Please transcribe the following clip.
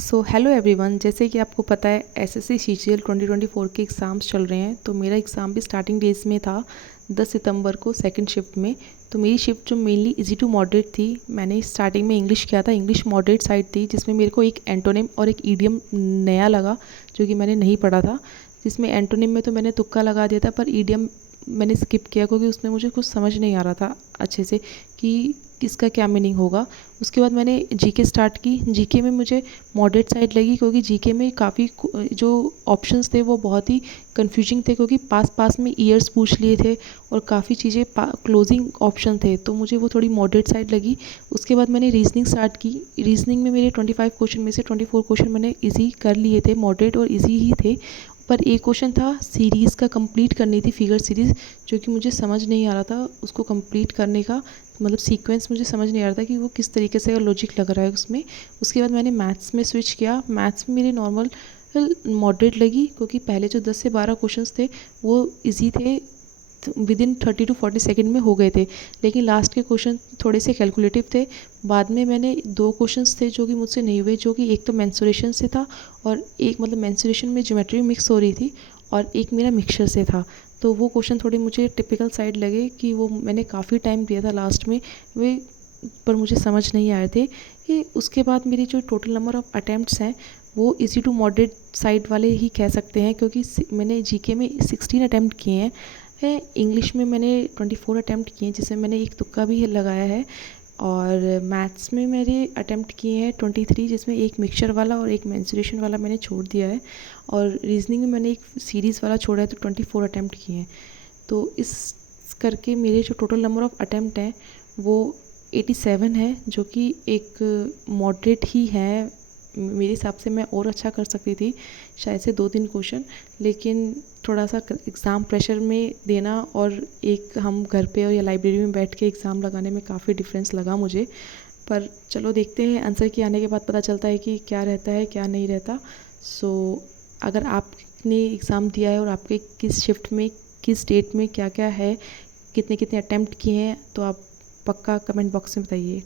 Hello everyone, जैसे कि आपको पता है एसएससी सीजीएल 2024 के एग्ज़ाम्स चल रहे हैं। तो मेरा एग्ज़ाम भी स्टार्टिंग डेज में था 10 सितंबर को सेकंड शिफ्ट में। तो मेरी शिफ्ट जो मेनली इजी टू मॉडरेट थी, मैंने स्टार्टिंग में इंग्लिश किया था। इंग्लिश मॉडरेट साइड थी, जिसमें मेरे को एक एंटोनिम और एक ईडियम नया लगा जो कि मैंने नहीं पढ़ा था। जिसमें एंटोनिम में तो मैंने तुक्का लगा दिया था, पर ईडियम मैंने स्किप किया क्योंकि उसमें मुझे कुछ समझ नहीं आ रहा था अच्छे से कि किसका क्या मीनिंग होगा। उसके बाद मैंने जीके स्टार्ट की। जीके में मुझे मॉडरेट साइड लगी क्योंकि जीके में काफ़ी जो ऑप्शंस थे वो बहुत ही कंफ्यूजिंग थे, क्योंकि पास पास में ईयर्स पूछ लिए थे और काफ़ी चीज़ें क्लोजिंग ऑप्शन थे, तो मुझे वो थोड़ी मॉडरेट साइड लगी। उसके बाद मैंने रीजनिंग स्टार्ट की। रीजनिंग में मेरे 25 क्वेश्चन में से 24 क्वेश्चन मैंने ईजी कर लिए थे, मॉडरेट और ईजी ही थे। पर एक क्वेश्चन था सीरीज़ का, कंप्लीट करनी थी फिगर सीरीज़, जो कि मुझे समझ नहीं आ रहा था उसको कंप्लीट करने का, मतलब सीक्वेंस मुझे समझ नहीं आ रहा था कि वो किस तरीके से लॉजिक लग रहा है उसमें। उसके बाद मैंने मैथ्स में स्विच किया। मैथ्स में मेरे नॉर्मल मॉडरेट लगी, क्योंकि पहले जो 10 से 12 क्वेश्चंस थे वो इजी थे, विद इन 30 to 40 सेकेंड में हो गए थे। लेकिन लास्ट के क्वेश्चन थोड़े से कैलकुलेटिव थे। बाद में मैंने 2 क्वेश्चंस थे जो कि मुझसे नहीं हुए, जो कि एक तो मेंसुरेशन से था और एक मतलब मेंसुरेशन में ज्योमेट्री मिक्स हो रही थी, और एक मेरा मिक्सचर से था। तो वो क्वेश्चन थोड़े मुझे टिपिकल साइड लगे कि वो मैंने काफ़ी टाइम दिया था लास्ट में वे, पर मुझे समझ नहीं आए थे कि। उसके बाद मेरी जो टोटल नंबर ऑफ़ अटैम्प्ट्स हैं वो इजी टू मॉडरेट साइड वाले ही कह सकते हैं, क्योंकि मैंने जीके में 16 अटैम्प्ट किए हैं। इंग्लिश में मैंने 24 अटैम्प्ट किए हैं, जिसमें मैंने एक तुक्का भी लगाया है। और मैथ्स में मेरे अटैम्प्ट किए हैं 23, जिसमें एक मिक्सचर वाला और एक मेंसुरेशन वाला मैंने छोड़ दिया है। और रीजनिंग में मैंने एक सीरीज़ वाला छोड़ा है, तो 24 अटैम्प्ट किए हैं। तो इस करके मेरे जो टोटल नंबर ऑफ़ अटैम्प्ट हैं वो 87 है, जो कि एक मॉडरेट ही है। मेरे हिसाब से मैं और अच्छा कर सकती थी, शायद से 2-3 क्वेश्चन, लेकिन थोड़ा सा एग्ज़ाम प्रेशर में देना और एक हम घर पे और या लाइब्रेरी में बैठ के एग्ज़ाम लगाने में काफ़ी डिफरेंस लगा मुझे। पर चलो देखते हैं, आंसर के आने के बाद पता चलता है कि क्या रहता है क्या नहीं रहता। सो अगर आपने एग्ज़ाम दिया है और आपके किस शिफ्ट में किस डेट में क्या क्या है, कितने कितने अटैम्प्ट किए हैं, तो आप पक्का कमेंट बॉक्स में बताइए।